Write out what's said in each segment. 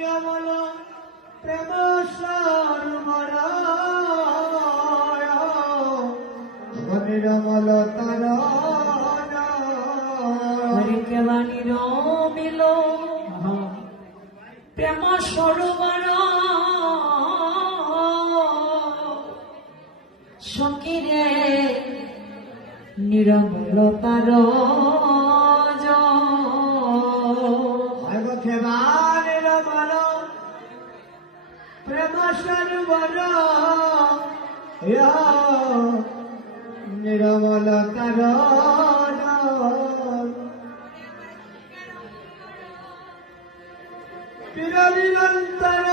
নিরমল প্রেম সরোবর নিরমল তার হরে কেবানি প্রেম সরোবর সকিরে নিরমলতার প্রেম সরোবর নিরমল পীর নিরন্তর।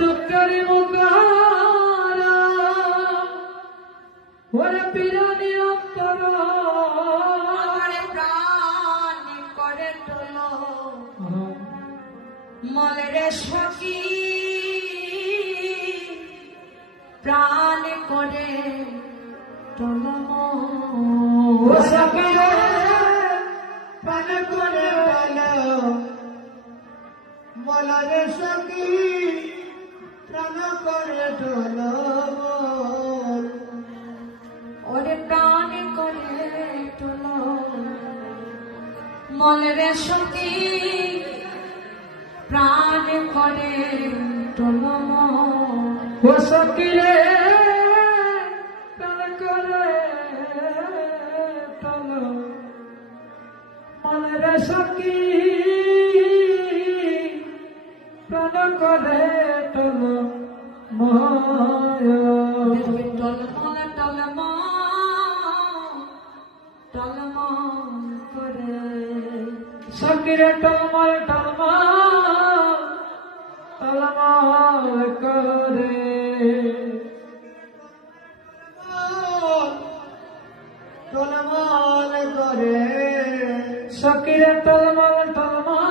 দুঃখের ওরে পীর নিরন্তর প্রাণ করে তোলো। মলরে সখী প্রাণ করে টলম ও সখিরে পান করে বলো মলরে সখী প্রাণ করে ঢোল মলরে সখী প্রাণ করে টলম ও সখিরে প্রাণ করে ঢোল মলরে সখী প্রাণ করে মায়া টলমল টলম সকিরে টলমল টলমল টলমল করে। টলমল করে। সকিরে টলমল টলমল